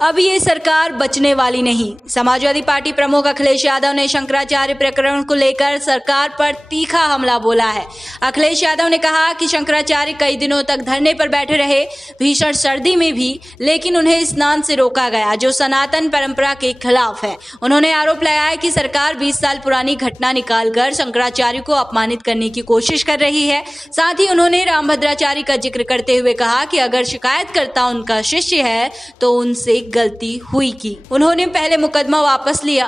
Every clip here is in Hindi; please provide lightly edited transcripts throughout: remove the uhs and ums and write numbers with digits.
अब ये सरकार बचने वाली नहीं। समाजवादी पार्टी प्रमुख अखिलेश यादव ने शंकराचार्य प्रकरण को लेकर सरकार पर तीखा हमला बोला है। अखिलेश यादव ने कहा कि शंकराचार्य कई दिनों तक धरने पर बैठे रहे, भीषण सर्दी में भी, लेकिन उन्हें स्नान से रोका गया, जो सनातन परंपरा के खिलाफ है। उन्होंने आरोप लगाया कि सरकार 20 साल पुरानी घटना निकालकर शंकराचार्य को अपमानित करने की कोशिश कर रही है। साथ ही उन्होंने रामभद्राचार्य का जिक्र करते हुए कहा कि अगर शिकायतकर्ता उनका शिष्य है तो उनसे गलती हुई की। उन्होंने पहले मुकदमा वापस लिया।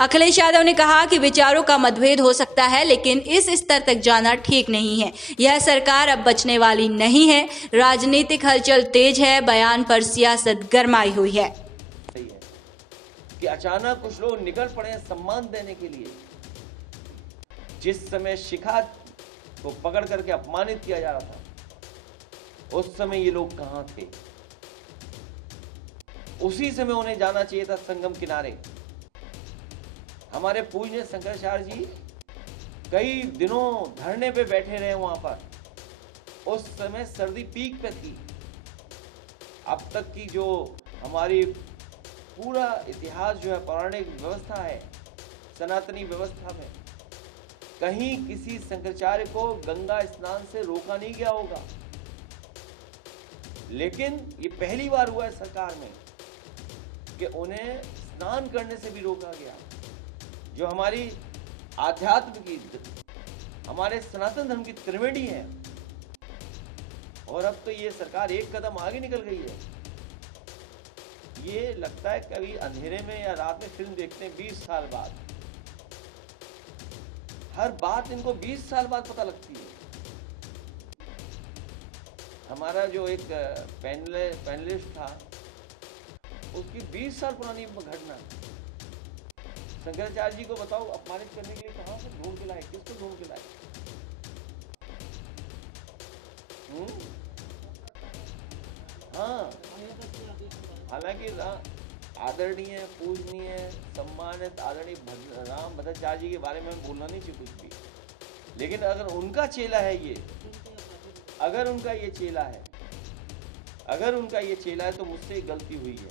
अखिलेश यादव ने कहा कि विचारों का मतभेद हो सकता है, लेकिन इस स्तर तक जाना ठीक नहीं है। यह सरकार अब बचने वाली नहीं है। राजनीतिक हलचल तेज है, बयान पर सियासत गरमाई हुई है। कि अचानक कुछ लोग निकल पड़े हैं सम्मान देने के लिए। जिस समय शिखा को पकड़ करके अपमानित किया जा रहा था, उस समय ये लोग कहां थे? उसी समय उन्हें जाना चाहिए था संगम किनारे। हमारे पूज्य शंकराचार्य जी कई दिनों धरने पे बैठे रहे वहां पर। उस समय सर्दी पीक पे थी। अब तक की जो हमारी पूरा इतिहास जो है, पौराणिक व्यवस्था है, सनातनी व्यवस्था में कहीं किसी शंकराचार्य को गंगा स्नान से रोका नहीं गया होगा। लेकिन ये पहली बार हुआ है सरकार में कि उन्हें स्नान करने से भी रोका गया, जो हमारी आध्यात्म की, हमारे सनातन धर्म की त्रिवेणी है। और अब तो ये सरकार एक कदम आगे निकल गई है। ये लगता है कभी अंधेरे में या रात में फिल्म देखते हैं 20 साल बाद। हर बात इनको 20 साल बाद पता लगती है। हमारा जो एक पैनलिस्ट था, उसकी 20 साल पुरानी घटना, शंकराचार्य जी को बताओ अपमानित करने के लिए कहां से ढूंढ के लाए, किसको ढूंढ के लाए? हाँ, हालांकि आदरणीय, पूजनीय, सम्मानित आदरणीय रामभद्राचार्य जी के बारे में बोलना नहीं चाहिए कुछ भी, लेकिन अगर उनका चेला है ये, अगर उनका ये चेला है तो मुझसे गलती हुई है।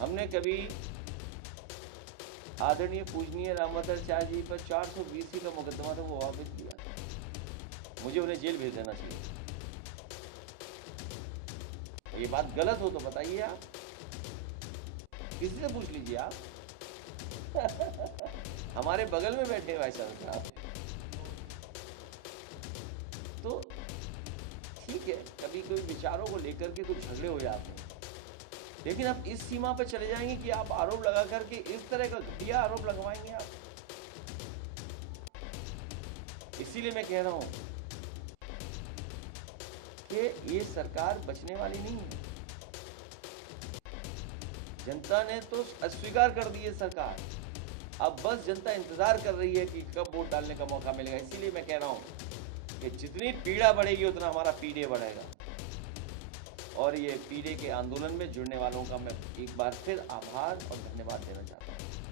हमने कभी आदरणीय पूजनीय रामभद्राचार्य जी पर 420 का मुकदमा था, वो वापस लिया। मुझे उन्हें जेल भेज देना चाहिए। ये बात गलत हो तो बताइए आप, किसी से पूछ लीजिए आप। हमारे बगल में बैठे भाई साहब। तो ठीक है, कभी कोई विचारों को लेकर के कुछ झगड़े हो जाते हैं, लेकिन आप इस सीमा पर चले जाएंगे कि आप आरोप लगा करके इस तरह का घटिया आरोप लगवाएंगे आप। इसीलिए मैं कह रहा हूं कि ये सरकार बचने वाली नहीं है। जनता ने तो अस्वीकार कर दी है सरकार। अब बस जनता इंतजार कर रही है कि कब वोट डालने का मौका मिलेगा। इसीलिए मैं कह रहा हूं कि जितनी पीड़ा बढ़ेगी उतना हमारा पीडे बढ़ेगा। और ये पीडे के आंदोलन में जुड़ने वालों का मैं एक बार फिर आभार और धन्यवाद देना चाहता हूं।